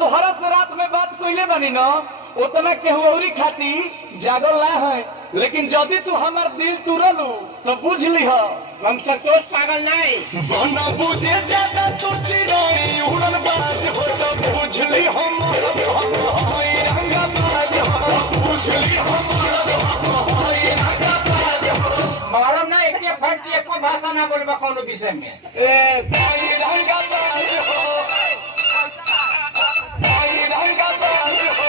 तोहरा से रात में बात कइले बानी न उतना केहुरी खाती जागल ना है, लेकिन जदि तू हमार दिल तुरलू तो बुझ लिह हम संतोष पागल नहीं बना बुझे ज्यादा तो चिराई उड़न बाज हो तो बुझ ली हम हाय रंगा बाज हो बुझ ली हम हाय रंगा बाज हो मालूम ना एक फट की एको भाषा ना बोलबा कोनो विषय में हाय रंगा बाज हो हाय रंगा बाज हो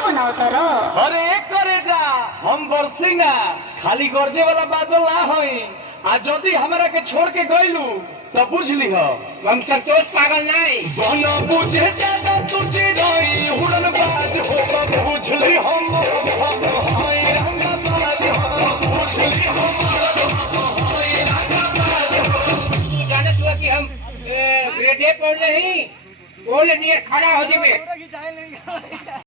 अरे करे जा हम बरसिंगा खाली गर्जे वाला बादल ना होई आ जदि हमरा के छोड़ के गइलू तो बुझ लिह हम संतोष पागल नहीं बना बुझे ज्यादा तुझे रही उड़न बाज हो तो बुझ ली हम हाय रंगा बाज हो बुझ ली हम हाय रंगा बाज हो जाने तू कि हम ग्रेड ए पढ़ रही बोल नहीं खड़ा हो जावे